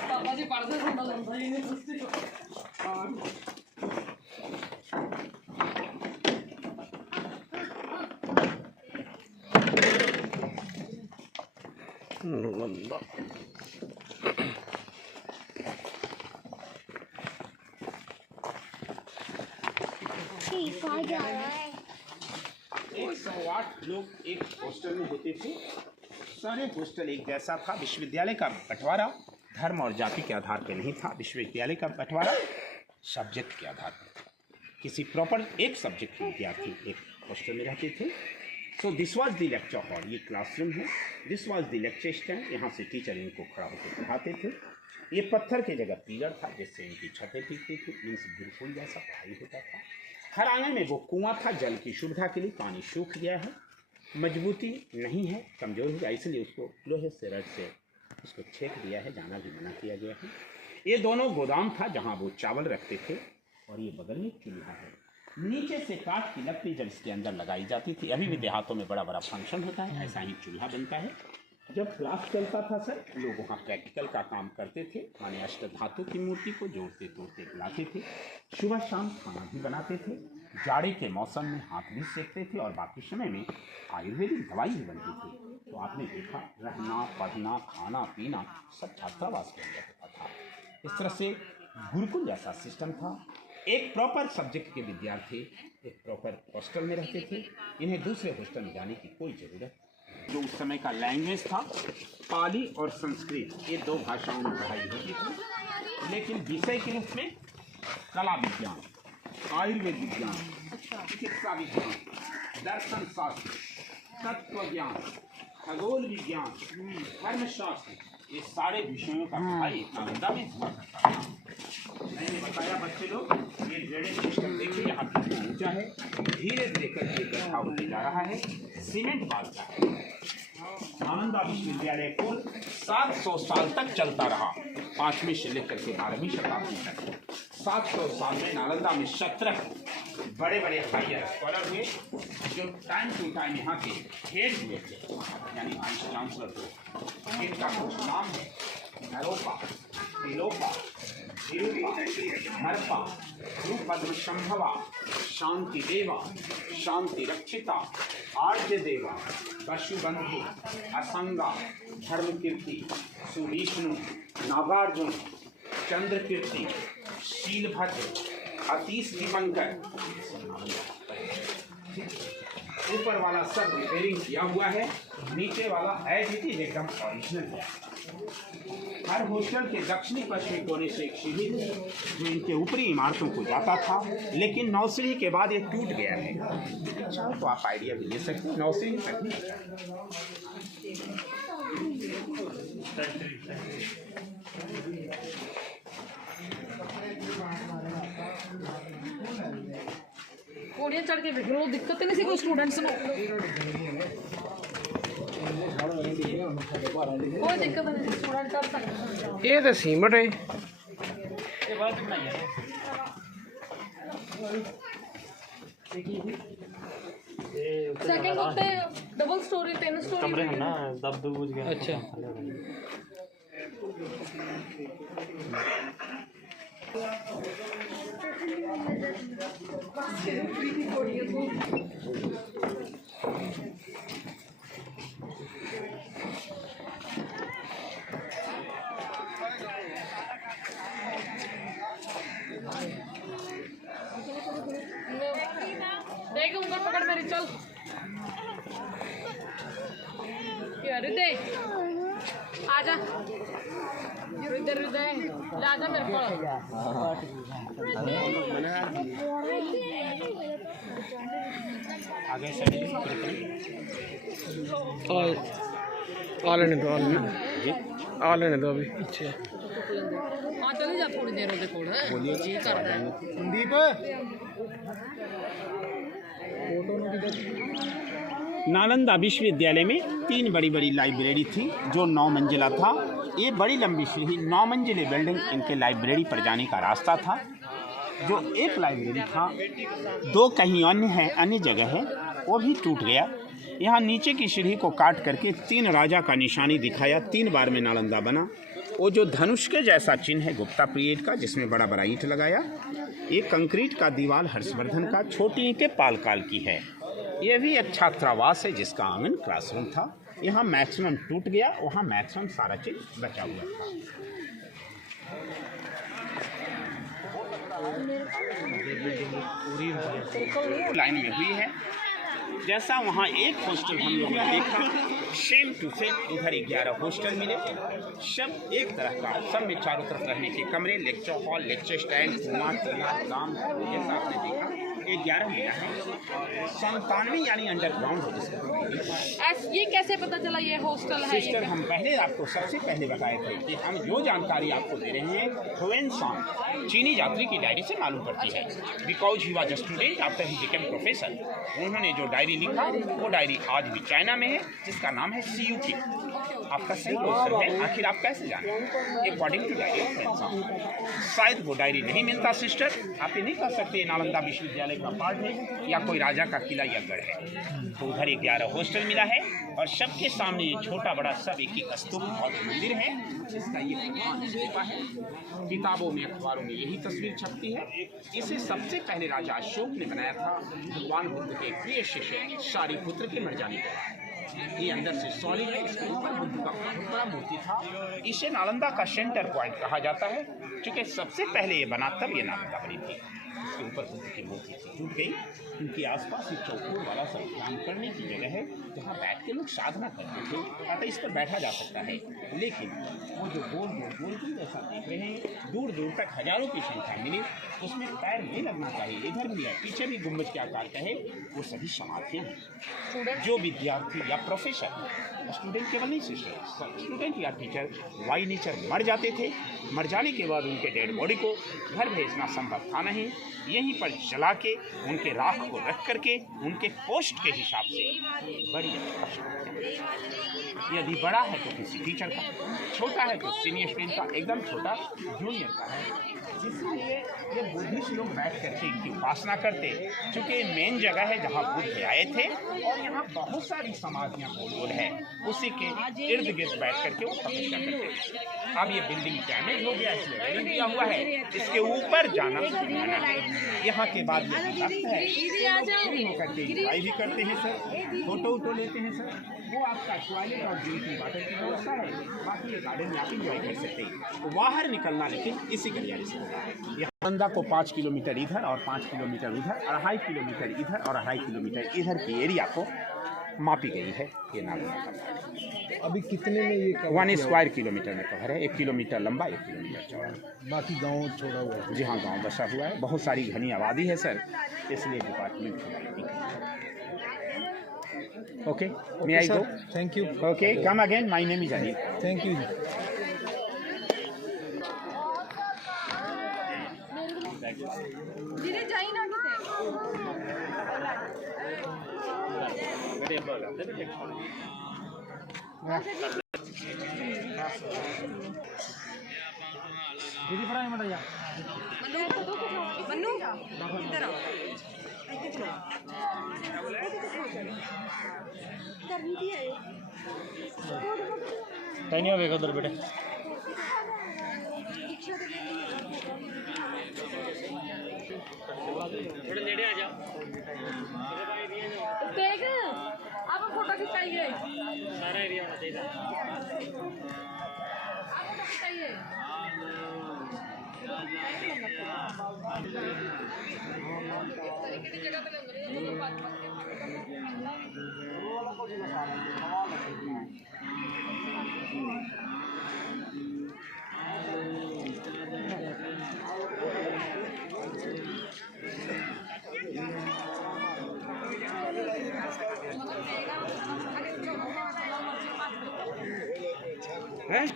पापा जी पढ़ते सुनना लगता है यूनिवर्सिटी नालंदा। एक 108 लोग एक हॉस्टल में होते थे। सारे हॉस्टल एक जैसा था। विश्वविद्यालय का बंटवारा धर्म और जाति के आधार पर नहीं था। विश्वविद्यालय का बंटवारा सब्जेक्ट के आधार पर था। किसी प्रॉपर एक सब्जेक्ट के विद्यार्थी एक हॉस्टल में रहते थे। So this was the lecture hall. ये क्लासरूम है। This was the lecture stand. यहाँ से टीचर इनको खड़ा होकर पढ़ाते थे। ये पत्थर की जगह पिलर था जिससे इनकी छतें टिकती थी। इनसे गुरुकुल जैसा पढ़ाई होता था। हर आंगन में वो कुआं था जल की सुविधा के लिए। पानी सूख गया है, मजबूती नहीं है, कमजोर हो गया, इसलिए उसको लोहे से रड से उसको छेक दिया है। जाना भी मना किया गया है। ये दोनों गोदाम था जहाँ वो चावल रखते थे और ये बगल में चूल्हा है। नीचे से काठ की लकड़ी जब इसके अंदर लगाई जाती थी। अभी भी देहातों में बड़ा बड़ा फंक्शन होता है, ऐसा ही चूल्हा बनता है। जब क्लास चलता था सर, लोग वहाँ प्रैक्टिकल का काम करते थे। माने अष्ट धातु की मूर्ति को जोड़ते तोड़ते बुलाते थे। सुबह शाम खाना भी बनाते थे। जाड़े के मौसम में हाथ भी सेकते थे और बाकी समय में आयुर्वेदिक दवाई भी बनती थी। तो आपने देखा रहना पढ़ना खाना पीना सब छात्रावास के अंदर होता था। इस तरह से गुरुकुल जैसा सिस्टम था। एक प्रॉपर सब्जेक्ट के विद्यार्थी एक प्रॉपर हॉस्टल में रहते थे। इन्हें दूसरे हॉस्टल में जाने की कोई ज़रूरत। जो उस समय का लैंग्वेज था पाली और संस्कृत, ये दो भाषाओं में पढ़ाई होती थी। लेकिन विषय के रूप में कला विज्ञान, आयुर्वेद विज्ञान, चिकित्सा विज्ञान, दर्शन शास्त्र, तत्व ज्ञान, खगोल विज्ञान, धर्मशास्त्र, ये सारे विषयों का पढ़ाई नालंदा में हुआ करता था। मैंने बताया बच्चे लोग, ये ड्रेनेज सिस्टम देखिए यहाँ कितना ऊंचा है। धीरे धीरे करके गड्ढा होते जा रहा है। सीमेंट बाल का है। नालंदा विश्वविद्यालय को 700 साल तक चलता रहा। 5वीं से लेकर के 12वीं शताब्दी तक 700 साल में नालंदा में 17 बड़े बड़े हायर स्कॉलर हुए जो टाइम टू टाइम यहाँ के हेड हुए थे, यानी वाइस चांसलर थे। इनका कुछ नाम है नरोपा, तिलोपा, हरपा, द्रुपद शंभवा, शांति देवा, शांति रक्षिता, आर्य देवा, पशुबंधु, असंगा, धर्म कीर्ति, सुविष्णु, नागार्जुन, चंद्र कीर्ति, शीलभद्र, अतीश दीपंकर। ऊपर वाला सब रिपेयरिंग किया हुआ है, नीचे वाला एज इट इज एकदम ओरिजिनल है। हर हॉस्टल के दक्षिणी पश्चिमी कोने से एक सीढ़ी थी जो इनके ऊपरी इमारतों को जाता था, लेकिन 9 सीढ़ी के बाद ये टूट गया है। अच्छा, तो आप आइडिया भी ले सकते हैं। 9 सीढ़ी तक कोड़ियाँ चढ़ के देख लो, दिक्कत नहीं सी कोई स्टूडेंट्स को, कोई दिक्कत नहीं, स्टूडेंट चढ़ सकते। ये तो सीमेंट है। सेकंड होते डबल स्टोरी 10 स्टोरी कमरे हैं ना, दब बुझ गया। अच्छा, देख ऊपर पकड़ मेरी, चल हृदय आजा, हृदय ले आजा मेरे को। आगे से लेने दो, आ लेने दो अभी पीछे। हाँ चली जा थोड़ी देर होते कोड़ जी कर संदीप। नालंदा विश्वविद्यालय में 3 बड़ी बड़ी लाइब्रेरी थी जो 9 मंजिला था। ये बड़ी लंबी सीढ़ी 9 मंजिले बिल्डिंग इनके लाइब्रेरी पर जाने का रास्ता था। जो एक लाइब्रेरी था 2 कहीं अन्य है, अन्य जगह है, वो भी टूट गया। यहाँ नीचे की सीढ़ी को काट करके 3 राजा का निशानी दिखाया, 3 बार में नालंदा बना। वो जो धनुष के जैसा चिन्ह है गुप्ता पीरियड का, जिसमें बड़ा बड़ा ईंट लगाया। ये कंक्रीट का दीवार हर्षवर्धन का, छोटी ईंटें पाल काल की है। ये भी एक छात्रावास है जिसका आंगन क्लासरूम था। यहाँ मैक्सिमम टूट गया, वहाँ मैक्सिमम सारा चीज बचा हुआ था। लाइन में हुई है। जैसा वहाँ एक हॉस्टल हम लोगों ने देखा, सेम टू सेम उधर 11 हॉस्टल मिले। सब एक तरह का, सब में चारों तरफ रहने के कमरे, लेक्चर हॉल, लेक्चर स्टैंड, कुआं, काम, जैसा आपने देखा 11 मिला है। 97 यानी अंडरग्राउंड हो जिसका। ये कैसे पता चला ये हॉस्टल है? सिस्टर, हम पहले आपको सबसे पहले बताए थे कि हम जो जानकारी आपको दे रहे हैं ह्वेनसांग चीनी यात्री की डायरी से मालूम पड़ती है। Because he was a student after he became professor. उन्होंने जो डायरी लिखा वो डायरी आज भी चाइना में है, जिसका नाम है सीयूकी। आपका सही क्वेश्चन है, आखिर आप कैसे जाने? According to diary of Hiuen Tsang शायद वो डायरी नहीं मिलता सिस्टर। आप ये नहीं कह सकते नालंदा विश्वविद्यालय का पार्ट है या कोई राजा का किला या गढ़ है। तो उधर 11 हॉस्टल मिला है और सबके सामने ये छोटा बड़ा सब एक एक स्तूप और मंदिर है, जिसका ये प्रमाण स्तूपा है। किताबों में, अखबारों में यही तस्वीर छपती है। इसे सबसे पहले राजा अशोक ने बनाया था भगवान बुद्ध के प्रिय शिष्य शारिपुत्र के मर जाने के बाद। ये अंदर से सॉलिड है, इसके ऊपर बुद्ध का बहुत बड़ा मूर्ति था। इसे नालंदा का सेंटर पॉइंट कहा जाता है, क्योंकि सबसे पहले ये बना तब ये नालंदा बनी थी। इसके ऊपर बुद्ध की मूर्ति टूट गई, उनके आसपास एक चौकोर वाला सा ध्यान करने की जगह है, जहाँ बैठ के लोग साधना करते थे। अतः इस पर बैठा जा सकता है, लेकिन वो जो गोल जैसा देख रहे हैं, दूर दूर तक हजारों की संख्या मिली। उसमें पैर नहीं लगना चाहिए। इधर भी है, पीछे भी गुम्बज के आकार का है। वो सभी समाधियाँ हैं। जो विद्यार्थी या प्रोफेसर, स्टूडेंट केवल नहीं सिस्टर, स्टूडेंट या टीचर वाई नेचर मर जाते थे। मर जाने के बाद उनके डेड बॉडी को घर भेजना संभव था नहीं। यहीं पर जला के उनके राख को रख करके उनके पोस्ट के हिसाब से बड़ी यदि बड़ा है तो किसी टीचर का, छोटा है तो सीनियर स्टूडेंट का, एकदम छोटा जूनियर का है। इसलिए ये बुद्धिस्ट लोग बैठ करके इनकी उपासना करते, क्योंकि मेन जगह है जहाँ बुद्ध आए थे और यहाँ बहुत सारी समाधियाँ गोल है। उसी के इर्द गिर्द बैठ करके वो तपस्या करते। अब ये बिल्डिंग डैमेज हो गया, इसलिए रेलिंग दिया हुआ है। इसके ऊपर जाना मना है। यहाँ के बाद ये है, होकर के इंजॉय भी करते हैं सर, फोटो लेते हैं सर। वो आपका टॉयलेट और ड्रिंकिंग वाटर की व्यवस्था है। बाकी ये गार्डन में आप इंजॉय कर सकते हैं। बाहर निकलना लेकिन इसी गलियारे से होगा। नालंदा को 5 किलोमीटर इधर और 5 किलोमीटर उधर, 2.5 किलोमीटर इधर और 2.5 किलोमीटर इधर की एरिया को मापी गई है। ये नालंदा का अभी कितने में ये 1 स्क्वायर किलोमीटर में कवर है। 1 किलोमीटर लंबा, 1 किलोमीटर चौड़ा। बाकी गांव छोड़ा हुआ है? जी हाँ, गांव बसा हुआ है। बहुत सारी घनी आबादी है सर, इसलिए department. Okay, may I go? Thank you. Okay, come again, my name is Ali. Thank you. धीरे जाई ना दीदी पढ़ाई मत जा। मन्नू इधर आओ। कहीं नहीं होगा उधर बेटे। थोड़े नेड़े आ जाओ। देख आप फोटो खिंचाइए। सारा एरिया होना चाहिए। आप फोटो खिंचाइए। जगह पे लग रही है बात हैं?